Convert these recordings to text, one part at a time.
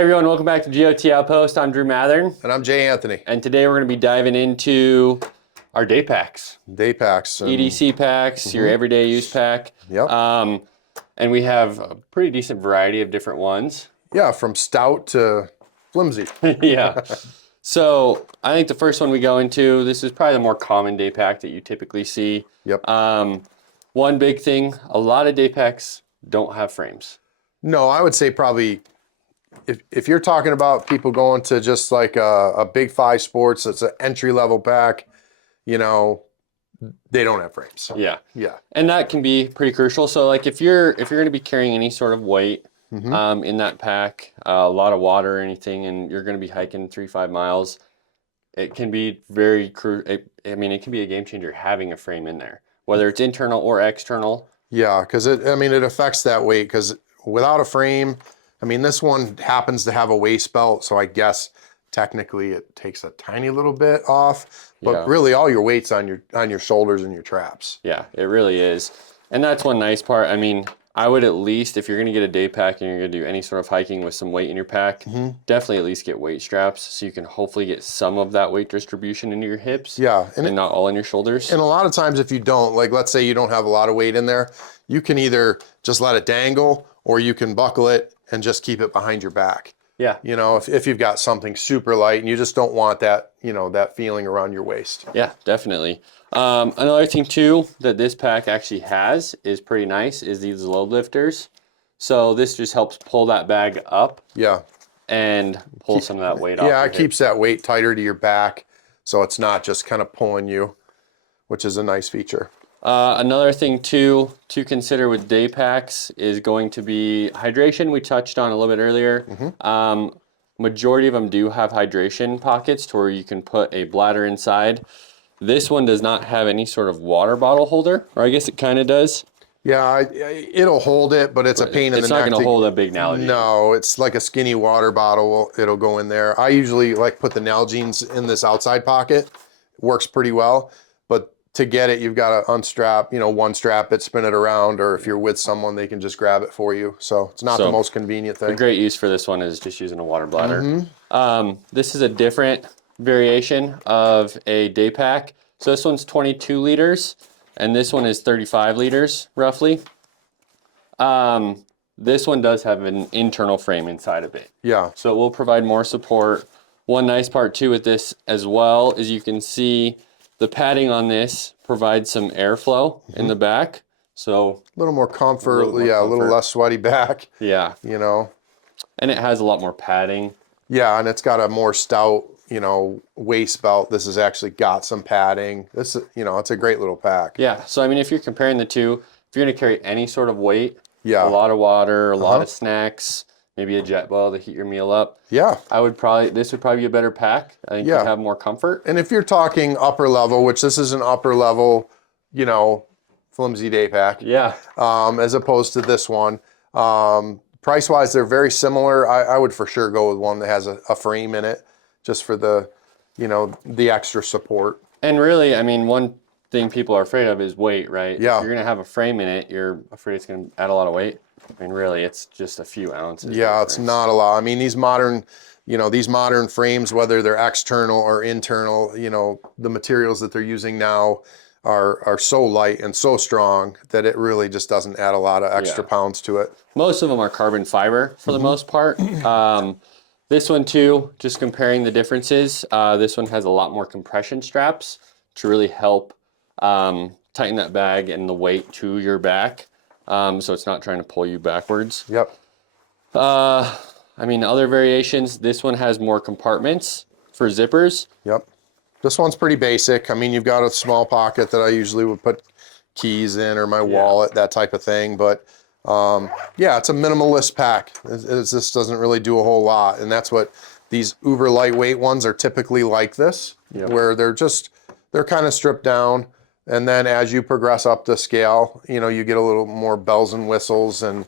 Hey everyone, welcome back to GOT Outpost. I'm Drew Mathern. And I'm Jay Anthony. And today we're going to be diving into our day packs. Day packs. EDC packs, your everyday use pack. Yep. And we have a pretty decent variety of different ones. Yeah, from stout to flimsy. Yeah. So I think the first one we go into, this is probably the more common day pack that you typically see. Yep. One big thing, a lot of day packs don't have frames. No, I would say probably if you're talking about people going to just like a Big 5 Sports, it's an entry-level pack, you know, they don't have frames. Yeah. Yeah. And that can be pretty crucial. So like if you're going to be carrying any sort of weight in that pack, a lot of water or anything, and you're going to be hiking 3-5 miles, it can be very I mean, it can be a game changer having a frame in there, whether it's internal or external. Yeah, because it affects that weight, because without a frame, I mean, this one happens to have a waist belt, so I guess technically it takes a tiny little bit off, but really all your weight's on your shoulders and your traps. Yeah, it really is. And that's one nice part. I mean, I would at least, if you're going to get a day pack and you're going to do any sort of hiking with some weight in your pack, definitely at least get weight straps so you can hopefully get some of that weight distribution into your hips. Yeah. And not all in your shoulders. And a lot of times if you don't, like let's say you don't have a lot of weight in there, you can either just let it dangle or you can buckle it and just keep it behind your back. Yeah. You know, if you've got something super light and you just don't want that, you know, that feeling around your waist. Yeah, definitely. Another thing too that this pack actually has is pretty nice is these load lifters. So this just helps pull that bag up. Yeah. And pull some of that weight off. Yeah, it keeps that weight tighter to your back, so it's not just kind of pulling you, which is a nice feature. Another thing too to consider with day packs is going to be hydration. We touched on a little bit earlier. Majority of them do have hydration pockets to where you can put a bladder inside. This one does not have any sort of water bottle holder, or I guess it kind of does. Yeah, it'll hold it, but it's a pain in the neck. It's not going to hold a big Nalgene. No, it's like a skinny water bottle. It'll go in there. I usually like put the Nalgenes in this outside pocket. It works pretty well, but to get it, you've got to unstrap, you know, one strap it, spin it around, or if you're with someone, they can just grab it for you. So it's not the most convenient thing. A great use for this one is just using a water bladder. This is a different variation of a day pack. So this one's 22 liters, and this one is 35 liters, roughly. This one does have an internal frame inside of it. Yeah. So it will provide more support. One nice part too with this as well is you can see the padding on this provides some airflow in the back. So a little more comfort, a little less sweaty back. Yeah. You know. And it has a lot more padding. Yeah, and it's got a more stout, you know, waist belt. This has actually got some padding. This, you know, it's a great little pack. Yeah, so I mean, if you're comparing the two, if you're gonna carry any sort of weight, a lot of water, a lot of snacks, maybe a jet ball to heat your meal up. Yeah. This would probably be a better pack. I think you'd have more comfort. And if you're talking upper level, which this is an upper level, you know, flimsy day pack. Yeah. As opposed to this one. Price-wise, they're very similar. I would for sure go with one that has a frame in it, just for the, you know, the extra support. And really, I mean, one thing people are afraid of is weight, right? Yeah. If you're gonna have a frame in it, you're afraid it's gonna add a lot of weight. I mean, really, it's just a few ounces. Yeah, it's not a lot. I mean, these modern frames, whether they're external or internal, you know, the materials that they're using now are so light and so strong that it really just doesn't add a lot of extra pounds to it. Most of them are carbon fiber for the most part. This one too, just comparing the differences, this one has a lot more compression straps to really help tighten that bag and the weight to your back. So it's not trying to pull you backwards. Yep. I mean, other variations, this one has more compartments for zippers. Yep. This one's pretty basic. I mean, you've got a small pocket that I usually would put keys in, or my wallet, that type of thing. But yeah, it's a minimalist pack. This doesn't really do a whole lot. And that's what these uber lightweight ones are typically like this, where they're kind of stripped down. And then as you progress up the scale, you know, you get a little more bells and whistles. And,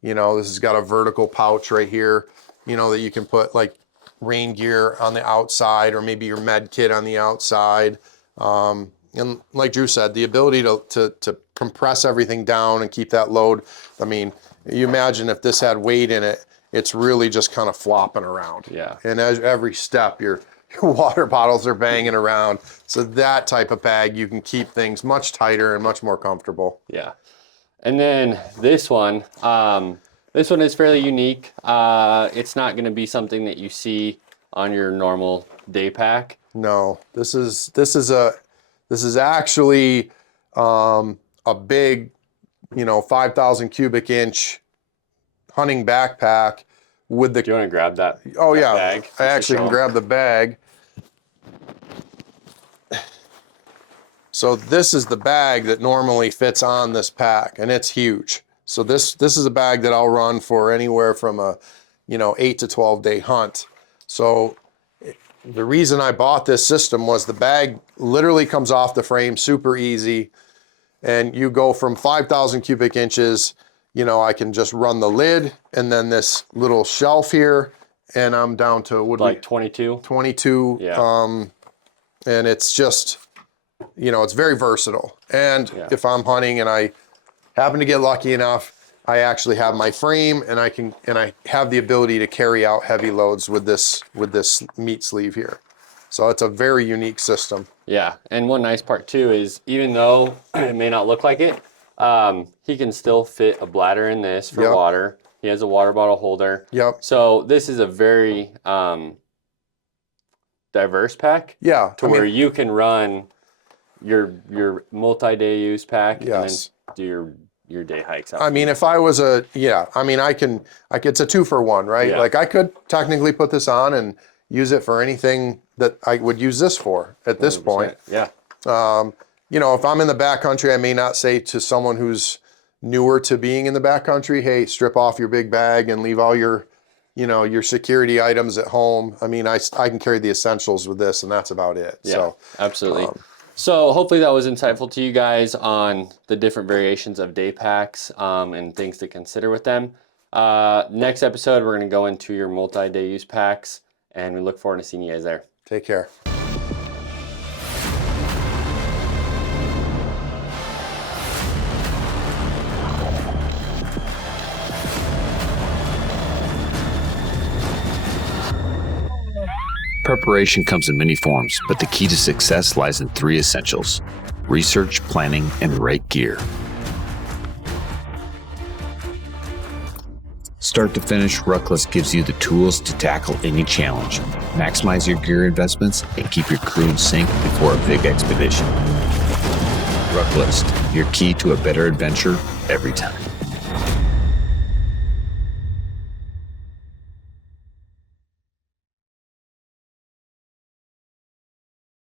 you know, this has got a vertical pouch right here, you know, that you can put like rain gear on the outside, or maybe your med kit on the outside. And like Drew said, the ability to compress everything down and keep that load. I mean, you imagine if this had weight in it, it's really just kind of flopping around. Yeah. And as every step, your water bottles are banging around. So that type of bag, you can keep things much tighter and much more comfortable. Yeah. And then this one is fairly unique. It's not going to be something that you see on your normal day pack. No, this is actually a big, 5,000 cubic inch hunting backpack with the. Do you want to grab that? Oh that yeah, bag I actually can grab the bag. So this is the bag that normally fits on this pack, and it's huge. So this is a bag that I'll run for anywhere from a 8 to 12 day hunt. So the reason I bought this system was the bag literally comes off the frame super easy, and you go from 5,000 cubic inches. I can just run the lid and then this little shelf here, and I'm down to like 22. 22. Yeah. And it's just, it's very versatile. And if I'm hunting and I happen to get lucky enough, I actually have my frame, and I have the ability to carry out heavy loads with this meat sleeve here. So it's a very unique system. Yeah, and one nice part too is even though it may not look like it, he can still fit a bladder in this for water. He has a water bottle holder. Yep. So this is a very diverse pack. Yeah. Where you can run your multi-day use pack and then Yes. do your day hikes out. I mean, if I was it's a 2-for-1, right? Yeah. Like I could technically put this on and use it for anything that I would use this for at this 100%. point. Yeah. If I'm in the backcountry, I may not say to someone who's newer to being in the backcountry, hey, strip off your big bag and leave all your, your security items at home. I mean, I can carry the essentials with this, and that's about it. Yeah, So absolutely. So hopefully that was insightful to you guys on the different variations of day packs and things to consider with them. Next episode, we're going to go into your multi-day use packs, and we look forward to seeing you guys there. take care. Preparation comes in many forms, but the key to success lies in 3 essentials: research, planning, and the right gear. Start to finish, RuckList gives you the tools to tackle any challenge. Maximize your gear investments and keep your crew in sync before a big expedition. RuckList, your key to a better adventure every time.